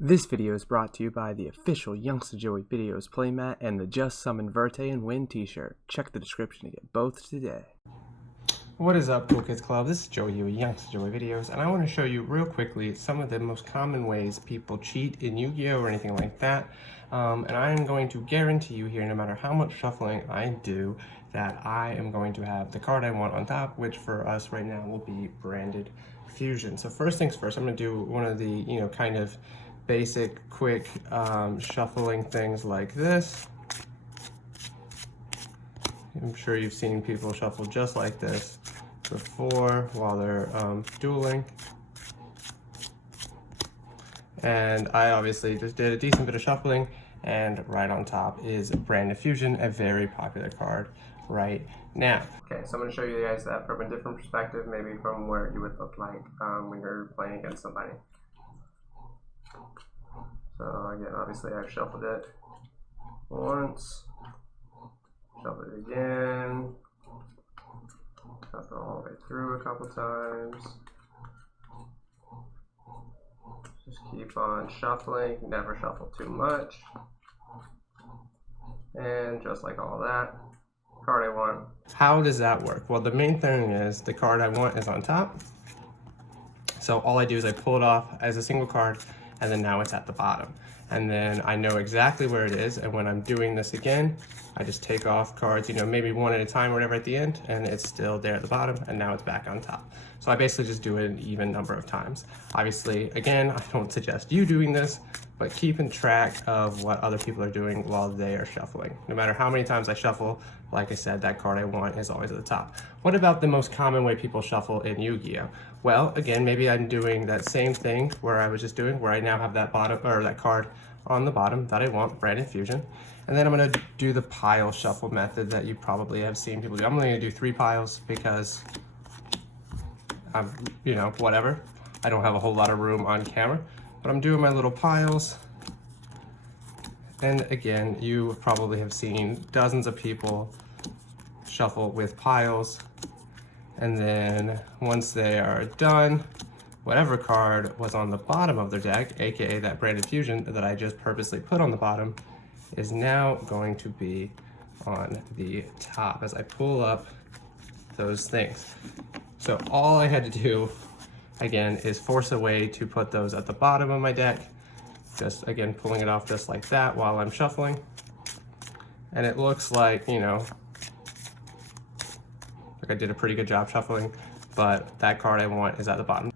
This video is brought to you by the official Yugioh Videos playmat and the Just Summon Verte and Win t-shirt. Check the description to get both today. What is up, Cool Kids Club? This is Joey with Yugioh Videos, and I want to show you real quickly some of the most common ways people cheat in Yu-Gi-Oh! Or anything like that. And I am going to guarantee you here, no matter how much shuffling I do, that I am going to have the card I want on top, which for us right now will be Branded Fusion. So first things first, I'm going to do one of the, kind of basic, quick shuffling things like this. I'm sure you've seen people shuffle just like this before while they're dueling. And I obviously just did a decent bit of shuffling, and right on top is Branded Fusion, a very popular card right now. Okay, so I'm going to show you guys that from a different perspective, maybe from where you would look like when you're playing against somebody. So again, obviously I've shuffled it once, shuffled it again, shuffled it all the way through a couple times. Just keep on shuffling, never shuffle too much. And just like all that, card I want. How does that work? Well, the main thing is the card I want is on top. So all I do is I pull it off as a single card, and then now it's at the bottom. And then I know exactly where it is, and when I'm doing this again, I just take off cards, maybe one at a time or whatever at the end, and it's still there at the bottom, and now it's back on top. So I basically just do it an even number of times. Obviously, again, I don't suggest you doing this, but keeping track of what other people are doing while they are shuffling. No matter how many times I shuffle, like I said, that card I want is always at the top. What about the most common way people shuffle in Yu-Gi-Oh? Well, again, maybe I'm doing that same thing where I was just doing, where I now have that bottom, or that card on the bottom that I want, Branded Fusion. And then I'm gonna do the pile shuffle method that you probably have seen people do. I'm only gonna do 3 piles because I'm, whatever. I don't have a whole lot of room on camera, but I'm doing my little piles. And again, you probably have seen dozens of people shuffle with piles. And then once they are done, whatever card was on the bottom of their deck, aka that Branded Fusion that I just purposely put on the bottom, is now going to be on the top as I pull up those things. So all I had to do, again, is force a way to put those at the bottom of my deck. Just, again, pulling it off just like that while I'm shuffling. And it looks like, I did a pretty good job shuffling, but that card I want is at the bottom.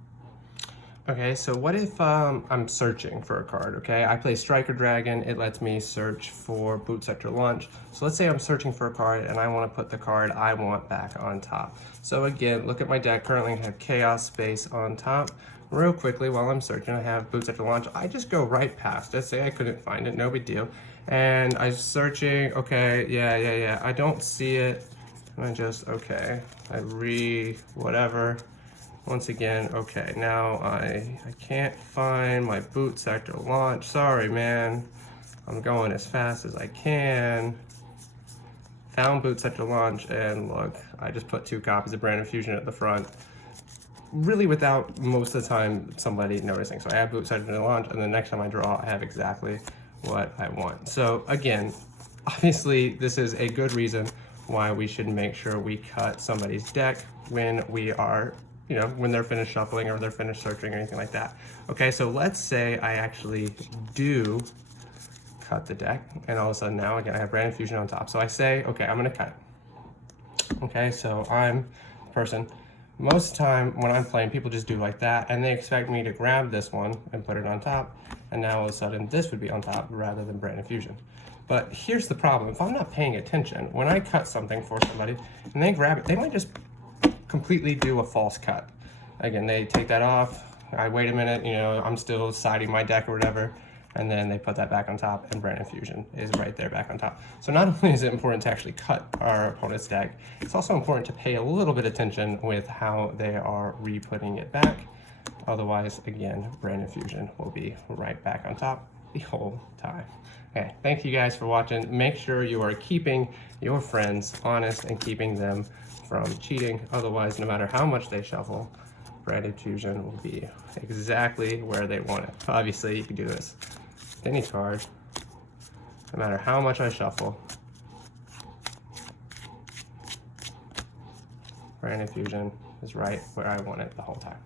Okay, so what if I'm searching for a card, okay? I play Striker Dragon, it lets me search for Boot Sector Launch. So let's say I'm searching for a card and I want to put the card I want back on top. So again, look at my deck, currently I have Chaos Space on top. Real quickly, while I'm searching, I have Boot Sector Launch. I just go right past it, say I couldn't find it, no big deal. And I'm searching, okay, yeah, I don't see it. And I just, okay, whatever. Once again, okay, now I can't find my Boot Sector Launch. Sorry, man. I'm going as fast as I can. Found Boot Sector Launch, and look, I just put 2 copies of Branded Fusion at the front. Really without, most of the time, somebody noticing. So I have Boot Sector Launch, and the next time I draw, I have exactly what I want. So again, obviously, this is a good reason why we should make sure we cut somebody's deck when we are, when they're finished shuffling or they're finished searching or anything like that. Okay, so let's say I actually do cut the deck, and all of a sudden now, again, I have Branded Fusion on top. So I say, okay, I'm gonna cut it. Okay, so I'm the person. Most of the time when I'm playing, people just do like that, and they expect me to grab this one and put it on top, and now all of a sudden this would be on top rather than Branded Fusion. But here's the problem. If I'm not paying attention, when I cut something for somebody and they grab it, they might just completely do a false cut. Again, they take that off, I wait a minute, I'm still siding my deck or whatever, and then they put that back on top, and Branded Fusion is right there back on top. So not only is it important to actually cut our opponent's deck, it's also important to pay a little bit of attention with how they are re-putting it back. Otherwise, again, Branded Fusion will be right back on top the whole time. Okay, thank you guys for watching. Make sure you are keeping your friends honest and keeping them from cheating. Otherwise, no matter how much they shuffle, Brand Infusion will be exactly where they want it. Obviously, you can do this with any card, no matter how much I shuffle. Brand Infusion is right where I want it the whole time.